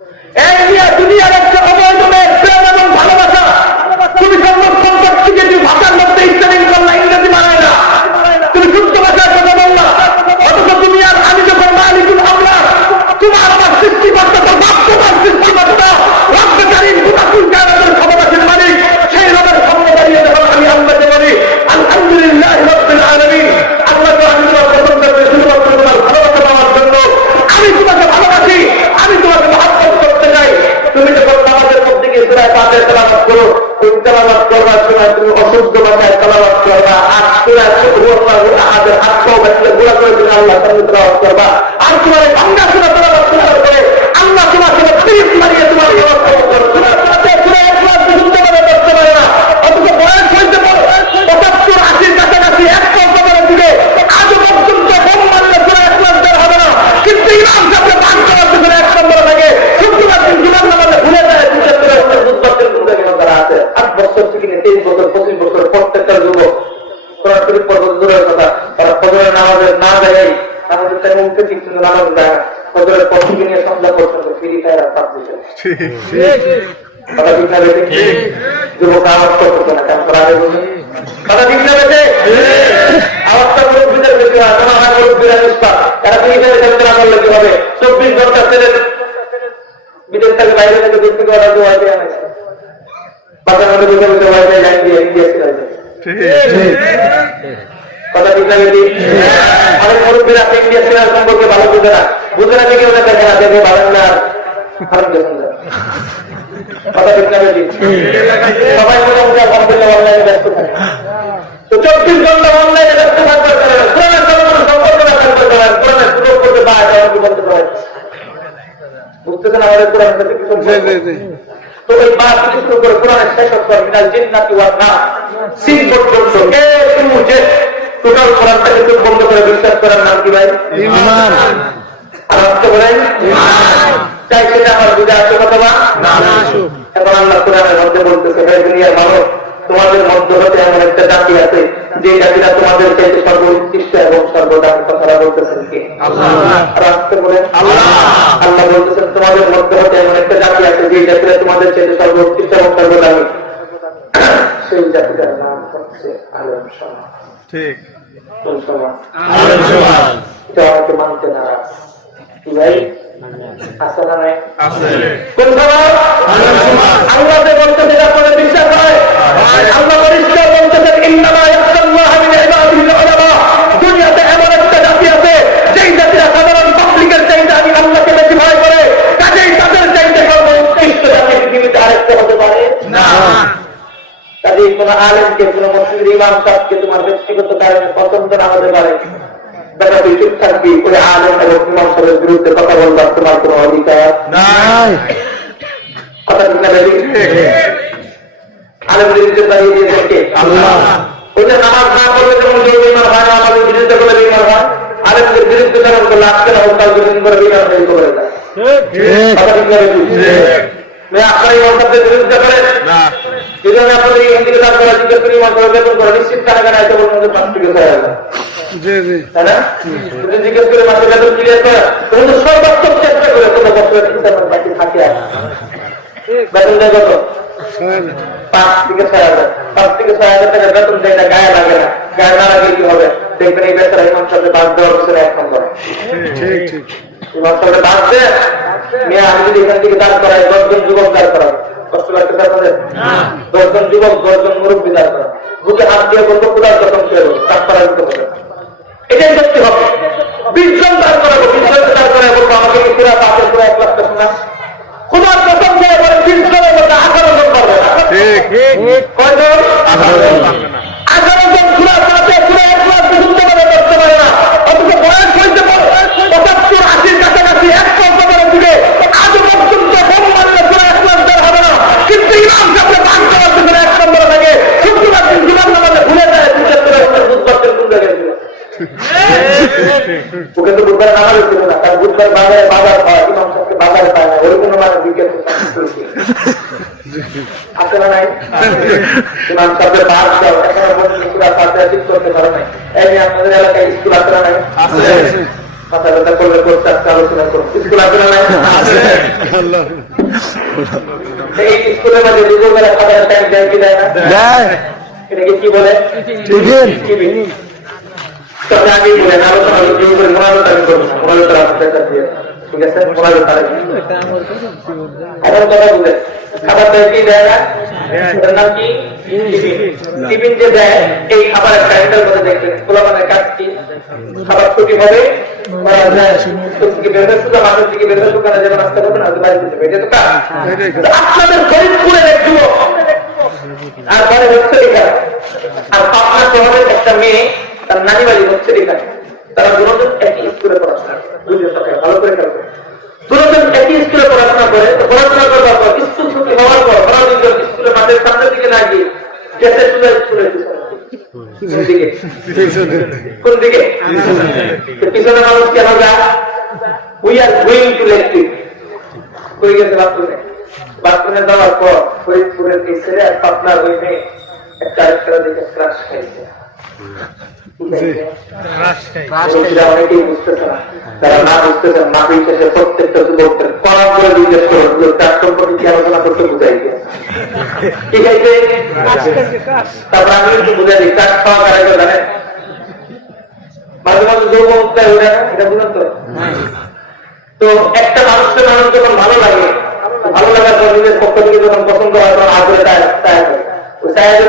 এই নিয়ে দুনিয়ার একটা অবৈধ মেয়ের প্রেম এবং ভালোবাসা তুমি সংরক্ষণ করছি যে তুমি ভাষার মধ্যে ইসলামিক করলা, ইংরেজি মানায় না, তুমি শুদ্ধ ভাষায় কথা বললা, অথচ তুমি আর আমি যখন মালিকুল আমলা তোমার আমার সৃষ্টিকর্তা তো বাস্তবার সৃষ্টিকর্তা রব্বকারীম মুতাকুল কায়নাতের ক্ষমতাসীন মালিক, সেই রবের সামনে দাঁড়িয়ে যখন আমি আল্লাহকে বলি আলহামদুলিল্লাহ রাব্বিল আলামিন, আল্লাহ তো আমি তোমার প্রশংসা করি শুধুমাত্র তোমার ভালোবাসা পাওয়ার জন্য। আমি তোমাকে ভালোবাসি, আমি তোমাকে মহব্বত করতে চাই। তুমি যখন নামাজের মধ্যে গিয়ে সূরা ফাতিহা তেলাওয়াত করো, ওই তেলাওয়াত করবার সময় তুমি অশুদ্ধ ভাষায় তেলাওয়াত করবা, আর সূরা আল্লাহু আহাদের হাতটাও বেঁচে গুণা করে তুমি আল্লাহ সামনে তেলাওয়াত করবা, আর তোমার ভাঙ্গা সূরা তেলাওয়াত করার পরে আল্লাহ তোমার সাথে তিরিশ মারিয়ে তোমার ব্যবস্থা করবে। সূরা ফাতিহা সূরা ইখলাস শুদ্ধভাবে করতে পারে না, অথচ বয়স হইতে পারে ৭৫-৮০ কাছাকাছি এক কবরের দিকে আজও পর্যন্ত বোম মারলে সূরা ইখলাস বের হবে না, কিন্তু ইমাম সাহেব পান করার পিছনে এক নম্বর লাগে শুক্রবার দিন জুমার নামাজে ভুলে যায় বুধবার দিন তারা আছে ৮ বছর থেকে ৩০ বছর ২৫ বছর প্রত্যেকটা যুবক কোরআন শরীফ পড়ার দূরের কথা, তারা ফজরের নামাজে না যায়, নামাজের টাইম উঠতে ঠিক কিন্তু নামাজ যায় না, ফজরের পর থেকে নিয়ে সন্ধ্যা পর্যন্ত ফ্রি ফায়ার আর পাবজি কথা ঠিক না বেশি যুবক আওয়াজটা করতো না কেন করা আগে বলুন কথা ঠিক না বেশি আওয়াজটা মুরব্বীদের বেশি হয়, তোমার আমার মুরব্বীরা নিষ্পাপ, তারা ফ্রি ফায়ার খেলতে না করলে কি হবে? ২৪ ঘন্টা ছেলে বিদেশ থেকে বাইরে থেকে দূর থেকে অর্ডার দেওয়া যায় না, বাচ্চার মধ্যে বুঝে বুঝে ওয়াই ফাই লাইন দিয়ে ইন্ডিয়া ছিল কথা ঠিক না বেশি। অনেক মুরব্বীরা আপনি ইন্ডিয়া সিনেমার সম্পর্কে ভালো বুঝে না দেখে ওদের দেখে না, দেখে ভাবেন না খারাপ দেখুন কথা ঠিক না বেশি। সবাই মোটামুটি আলহামদুলিল্লাহ অনলাইনে ব্যস্ত থাকে, তো ২৪ ঘন্টা অনলাইনে ব্যস্ত থাকতে পারে, কোরআনের কোনো সম্পর্ক না থাকতে পারে, কোরআনের সুযোগ করতে পারে বলতে পারে, বুঝতেছেন আমাদের কোরআনের সাথে কিছু। তো এই বাস শুরু করে কোরআনের শেষ অক্ষর মিনাল জিন্নাতি ওয়ান নাস সিন পর্যন্ত এ টু জেড টোটাল কোরআনটাকে চোখ বন্ধ করে বিশ্বাস করার নাম কি ভাই? ঈমান। আর অর্থ বলেন ঈমান। চাই সেটা আমার বুঝে আসে কথা না আসুক। এখন আল্লাহ কোরআনের মধ্যে বলতেছে হে দুনিয়ার মানুষ, তোমাদের মধ্যে হতে এমন একটা জাতি আছে যে জাতিরা তোমাদের চাইতে সর্বোৎকৃষ্ট এবং সর্বদান কথাটা বলতেছেন কি? আল্লাহ। আর আসতে বলেন আল্লাহ। আল্লাহ বলতেছেন তোমাদের মধ্যে হতে এমন একটা জাতি আছে যে জাতিরা তোমাদের চাইতে সর্বোৎকৃষ্ট এবং সর্বদানী, সেই জাতিটার নাম হচ্ছে আলেম সমাজ। ঠিক কোন সমাজ? আলেম সমাজ। এটা আমাকে মানতে নারাজ কি ভাই? আছে না নাই? আছে। কোন সমাজ? আলেম সমাজ। আল্লাহ যে বলতেছে আপনারা বিশ্বাস হয়, আল্লাহ পরিষ্কার বলতেছেন ইন্নামা ইয়াখশাল্লাহা মিন ইবাদিহিল উলামা। দুনিয়াতে এমন একটা জাতি আছে যেই জাতিরা সাধারণ পাবলিকের চাইতে আমি আল্লাহকে বেশি ভয় করে, কাজেই তাদের চাইতে সর্বোৎকৃষ্ট জাতি পৃথিবীতে আরেকটা হতে পারে না। কাজেই কোন আলেমকে কোন মসজিদের ইমাম সাহেবকে তোমার ব্যক্তিগত কারণে পছন্দ না হতে পারে, বেটা তুই চুপ থাকবি, ওই আলেম এবং ইমাম সাহেবের বিরুদ্ধে কথা বলবার তোমার কোন অধিকার নাই। কথা ঠিক না বেশি? আলেমের বিরুদ্ধে দাঁড়িয়ে দিয়েছেন কে? আল্লাহ। ওই যে নামাজ না পড়লে যেমন বেঈমান হয় না, আমাদের বিরুদ্ধে বলে বেঈমান হয়, আলেমদের বিরুদ্ধে যেমন করলে আজকে না হোক কালকে দিন করে বেঈমান হয়ে করে যায়। কথা ঠিক না বেশি? আপনারা ইমাম সাহেবদের বিরুদ্ধে করেন না, যদি আমি আপনাদের এদিকে দাঁড় করা জিজ্ঞেস করি ইমাম সাহেব বেতন করে নিশ্চিত কারাগারে আইতে বলুন ৫ থেকে ৬ হাজার, তাই না? যদি জিজ্ঞেস করে মাসে বেতন ক্লিয়ার করা, তুমি তো সর্বাত্মক চেষ্টা করে কোনো বছরের চিন্তা বাকি থাকে আর বেতন দেয় কত? ৫ থেকে ৬ হাজার। ৫ থেকে ৬ হাজার টাকা বেতন দেয় না, গায়ে লাগে না, গায়ে না লাগলে কি হবে? দেখবেন এই বেচারা ইমাম সাহেবের বাস দেওয়ার পিছনে ১ নম্বর। ইমাম সাহেবের বাস দেয় মেয়ে, আমি যদি এখান থেকে দাঁড় করাই ১০ জন যুবক দাঁড় করাই, কষ্ট লাগতে আপনাদের? ১০ জন যুবক ১০ জন মুরব্বী দাঁড় করা, বুকে হাত দিয়ে বলবো খোলার যখন ছিল কাজ করার দিতে হবে, এটাই করতে হবে। ২০ জন দাঁড় করাবো, ২০ জনকে দাঁড় করাই বলবো আমাকে কিরা পাশের পুরো ১ লাখ টাকা শোনা খোলার প্রথম দিয়ে বলে ৩০ জনের মধ্যে ১৮ জন পারবে না। কয়জন? ১৮ জন। ১৮ জন খোলার পাশে পুরো ১ লাখ বিশুদ্ধ ভাবে করতে পারে না, অথচ বয়স হইতে পারে ৭৫-৮০ কাছাকাছি এক কবরের দিকে আজও পর্যন্ত বোম মারলে পুরো ১ লাখ বের হবে না, কিন্তু ইমাম সাহেব পান করার পিছনে ১ নম্বর লাগে, শুক্রবার দিন জুমার নামাজে ভুলে যায় বুধবার দিন কোন জায়গায় ছিল। ওকে তো বুধবার নামাজ ছিল না, কারণ বুধবার বাজারে বাজার হয়, ইমাম সাহেবকে বাজারে পায় না, ওই কোনো মানে বিজ্ঞান আছে না নাই? ইমাম সাহেবের বাস দাও এখনো পর্যন্ত পুরা ফাতিহা ঠিক করতে পারে নাই। এই আপনাদের এলাকায় স্কুল আছে না নাই? মাথা ব্যথা করলে করতে আজকে আলোচনা করুন। স্কুল আছে না? এই স্কুলের মাঝে দুপুরবেলা খাবার টাইম দেয় কি দেয় না? এটাকে কি বলে? তবে আমি বলেন আলোচনা ঠিক আছে। এখন কথা বলে খাবার দেয় কি দেয় না? এটার নাম কি? টিফিন যে দেয় এই খাবারের টাইমটার মধ্যে দেখবেন খোলা মানে কাটছি খাবার ছুটি হবে মানুষ দিকে বেরোবে দোকানে যাবে নাস্তা করবে না বাড়িতে যাবে। এটা তো কাজ। আপনাদের ফরিদপুরে দেখবো আর পরে হচ্ছে এখানে আর পাবনা শহরের একটা মেয়ে তার নানি বাড়ি হচ্ছে এখানে। তারা দুজন একই স্কুলে পড়াশোনা করে। ভালো করে খেলবে। দুজন একই স্কুলে পড়াশোনা করে। পড়াশোনা করবার পর স্কুল ছুটি হওয়ার পর ওরা দুজন স্কুলের মাঠের সামনের দিকে না গিয়ে গেছে স্কুলের কোন দিকে? পিছনে মানুষ কেন যা উই আর গোয়িং টু লেকটিভ হয়ে গেছে বাথরুমে। বাথরুমে যাওয়ার পর ফরিদপুরের এই ছেলে আর পাবনার ওই মেয়ে একটা আরেকটা দিকে ক্রাশ খাইছে। অনেকেই বুঝতেছে না। তারা না বুঝতেছেন মাফি শেষে প্রত্যেকটা যুবকদের কড়া করে জিজ্ঞেস করুন চার সম্পর্কে কি আলোচনা করতে বুঝাই গিয়ে ঠিক আছে। তারপর আমি একটু বুঝাই দিই চাষ খাওয়া কারা জানেন? মাঝে মাঝে যৌবনটা ওঠে না, এটা বুঝেন তো? তো একটা মানুষকে মানুষ যখন ভালো লাগে, ভালো লাগার পর নিজের পক্ষ থেকে যখন পছন্দ হয় তখন আগ্রহে চায়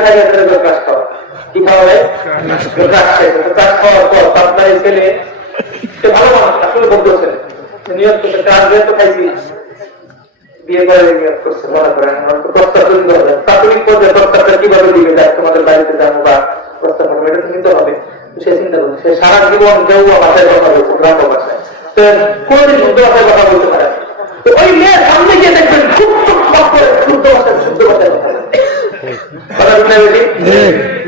থাকে কাজ খাওয়া। কি খাওয়া হয়? কাজ খাওয়ার পর আপনার এই ছেলে সে ভালো মানুষ আসলে বলতেছে নিয়োগ করছে কাজ যেহেতু খাইছি বিয়ে করে নিয়োগ করছে মনে করেন প্রস্তাব তৈরি হবে। প্রাথমিক পর্যায়ে প্রস্তাবটা কিভাবে দিবে দেখ তোমাদের বাড়িতে যাবো বা প্রস্তাব হবে এটা নিতে হবে। সে চিন্তা করছে সে সারা জীবন কেউ ভাষায় কথা বলছে গ্রাম্য ভাষায় কোনদিন শুদ্ধ ভাষায় কথা বলতে পারে। তো ওই মেয়ের সামনে গিয়ে দেখবেন খুব করে শুদ্ধ ভাষায় কথা বলে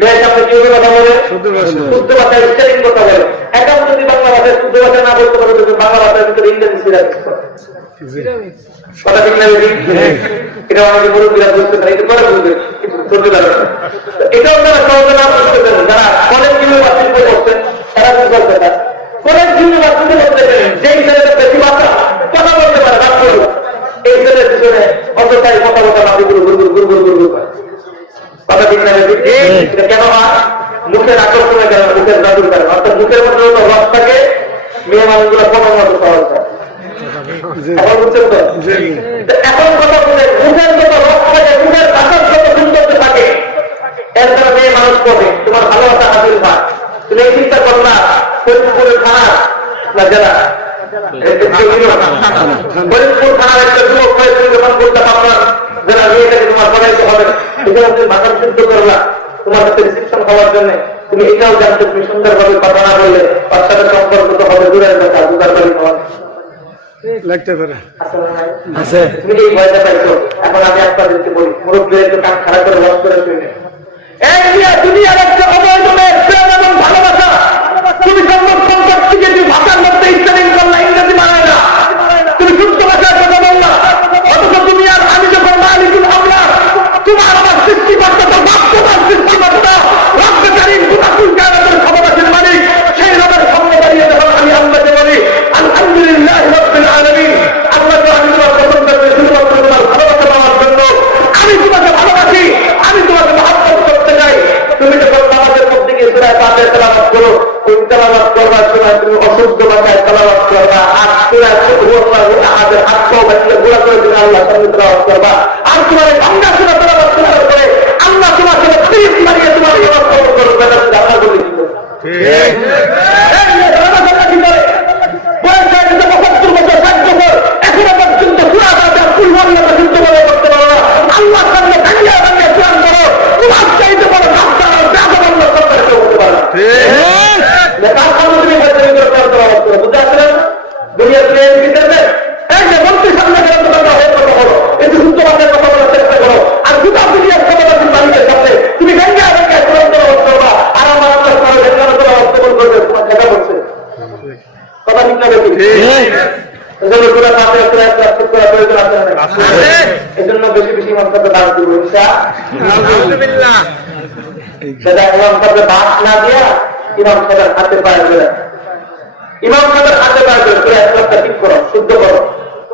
মেয়ের সামনে কিভাবে কথা বলে শুদ্ধ ভাষায় স্টাইলিং কথা বলে। এখন যদি বাংলা ভাষায় শুদ্ধ ভাষা না বলতে পারে বাংলা ভাষার ভিতরে ইংরেজি সিরাজ করে কথা ঠিক না? এটা আমাকে বড় বিরাট বুঝতে পারে এটা পরে বুঝবে চলতে পারে। এটাও তারা সহজে না বুঝতে পারেন যারা কলেজ ইউনিভার্সিটিতে করছেন তারা কি করতে পারে কলেজ ইউনিভার্সিটিতে করতে পারেন যেই ছেলেটা বেশি ভাষা কথা বলতে পারে বাদ করুন এই ছেলের পিছনে অতটাই কথা বলতে মাটিগুলো গুরগুর গুরগুর গুরগুর করে কথা ঠিক না? এটা কেন হয়? মুখের আকর্ষণে কেন মুখের জাদুর কারণ অর্থাৎ মুখের মধ্যে যত রস থাকে মেয়ে মানুষগুলো কমার মতো সহজ হয়। এখন বুঝছেন তো? এখন কথা বলে মুখের যত রস থাকে মুখের ভাষার যত সৌন্দর্য থাকে এর দ্বারা মেয়ে মানুষ পড়ে তোমার ভালোবাসা হাসিল হয়। তুমি এই চিন্তা করো না ফরিদপুরের থানা না জেলা ফরিদপুর থানার একটা যুবক হয়েছে যখন বলতে আপনার যারা মেয়েটাকে তোমার পড়াইতে হবে এখানে তুমি ভাষা শুদ্ধ করলা তোমার সাথে রিসিপশন হওয়ার জন্য তুমি এটাও জানতে তুমি সুন্দরভাবে কথা না বললে তার সাথে সম্পর্ক তো হবে দূরের কথা দুটার বাড়ি হওয়ার লাগতে পারে তুমি এই ভয়টা পাইছো। এখন আমি আপনাদেরকে বলি মুরব্বীরা একটু কান খারাপ করে লস করে শুনে দুনিয়ার একটা অবৈধ প্রেম এবং ভালোবাসা তুমি সংরক্ষণ করতে গিয়ে তুমি ভাষার মধ্যে স্টাইলিং করলা ইংরেজি মানায় না তুমি শুদ্ধ ভাষায় কথা বললা অথচ তুমি আর আমি যখন মালিকুল আমরা তোমার আমার সৃষ্টিকর্তা তো বাস্তবার সৃষ্টিকর্তা রক্তকারীর গুণাকুল কায়নাতের ক্ষমতাশীল মালিক সেই রবের সামনে দাঁড়িয়ে যখন আমি আল্লাহকে বলি আলহামদুলিল্লাহ রাব্বিল আলামিন আল্লাহ তো আমি তোমার পছন্দ করি শুধুমাত্র তোমার ভালোবাসা পাওয়ার জন্য আমি তোমাকে ভালোবাসি আমি তোমাকে মহব্বত করতে চাই। তুমি যখন নামাজের মধ্যে গিয়ে সূরা ফাতিহা তেলাওয়াত করো ওই তেলাওয়াত করবার সময় তুমি অশুদ্ধ ভাষায় তেলাওয়াত করবা আর সূরা আল্লাহু আহাদের হাত পাও বাঁচিয়ে গুণা করে তুমি আল্লাহর সামনে তেলাওয়াত করবা আর তোমার বাংলা সূরা তেলাওয়াত করার পরে আল্লাহ তোমাকে তীর মারিয়ে তোমার ইবাদত করবে না আল্লাহ বলে দিবে ঠিক এই রামাদান কি করে বয়স হয়ে গেছে 75 বছর 60 বছর এখনো পর্যন্ত সূরা ফাতিহা ফুল ওয়াল্লাহ শুদ্ধ বলে করতে পারো না আল্লাহর সামনে দাঁড়িয়ে দাঁড়িয়ে কোরআন পড়ো তোমার চাইতে বড় রাস্তা আর জাহান আল্লাহ সামনে করতে পারো ঠিক লেখার সামনে তুমি হয়তো তেলাওয়াত করো বুঝতে পারছেন দুনিয়ার প্লেন ভিতরে এই যে মন্ত্রী সামনে গেলে তোমরা হয়ে কথা বলো একটু শুদ্ধ ভাষায় কথা বলার চেষ্টা করো আর দুটো দুনিয়ার ক্ষমতাশীল মালিকের সামনে তুমি ভেঙ্গে ভেঙ্গে কোরআন তেলাওয়াত করবা আর আমার আল্লাহ সামনে ভেঙ্গে তেলাওয়াত করবে তোমার দেখা বলছে কথা ঠিক না বেশি এজন্য সূরা ফাতিহা করা প্রয়োজন আছে না? এজন্য বেশি বেশি মন্তব্য দান দিব ইনশাআল্লাহ। সেটা ইমাম সাহেব বাস না দিয়া ইমাম সাহেবের হাতে পায়ে ধরে ইমাম সাহেবের হাতে পায়ে ধরে একটা ঠিক করো, শুদ্ধ করো।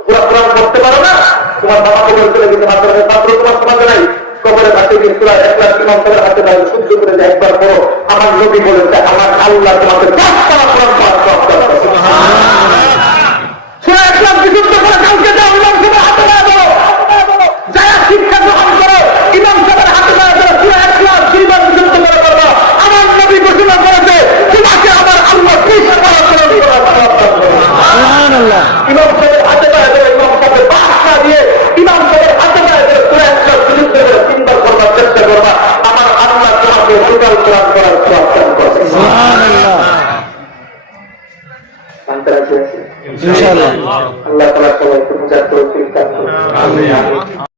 পুরো কোরআন পড়তে পারো না, তোমার বাবাকে বলতে কিন্তু মাত্র তোমার সমাজে নাই, কবরের হাতে গিয়ে সুরা একবার ইমাম সাহেবের হাতে পায়ে শুদ্ধ করে যে একবার করো। আমার নবী বলেছে আমার আল্লাহ তোমাকে 10 কোরআন পাঠ করতে হবে। সুরা একবার বিশুদ্ধ করে কাউকে যাও, ইমাম সাহেবের হাতে পায়ে ধরো, যারা শিক্ষা গ্রহণ করো ইমাম সাহেবের হাতে পায়ে ধরো, সুরা একবার দুইবার বিশুদ্ধ করে করবা। আমার নবী ঘোষণা করেছে তোমাকে আমার আল্লাহ 30 কোরআন সুবহানাল্লাহ। ইমাম সাহেবের হাতে পায়ে ধরে ইমাম সাহেবের বাসা দিয়ে ইমাম সাহেবের হাতে পায়ে ধরে সুরা একবার বিশুদ্ধ করে 3 বার করবার চেষ্টা করবা। আমার আল্লাহ তোমাকে টোটাল কোরআন করার সওয়াব দান করবে। সুবহানাল্লাহ। ইনশাআল্লাহ আল্লাহ তাআলা সবাইকে বুঝার তৌফিক দান করুন। আমিন।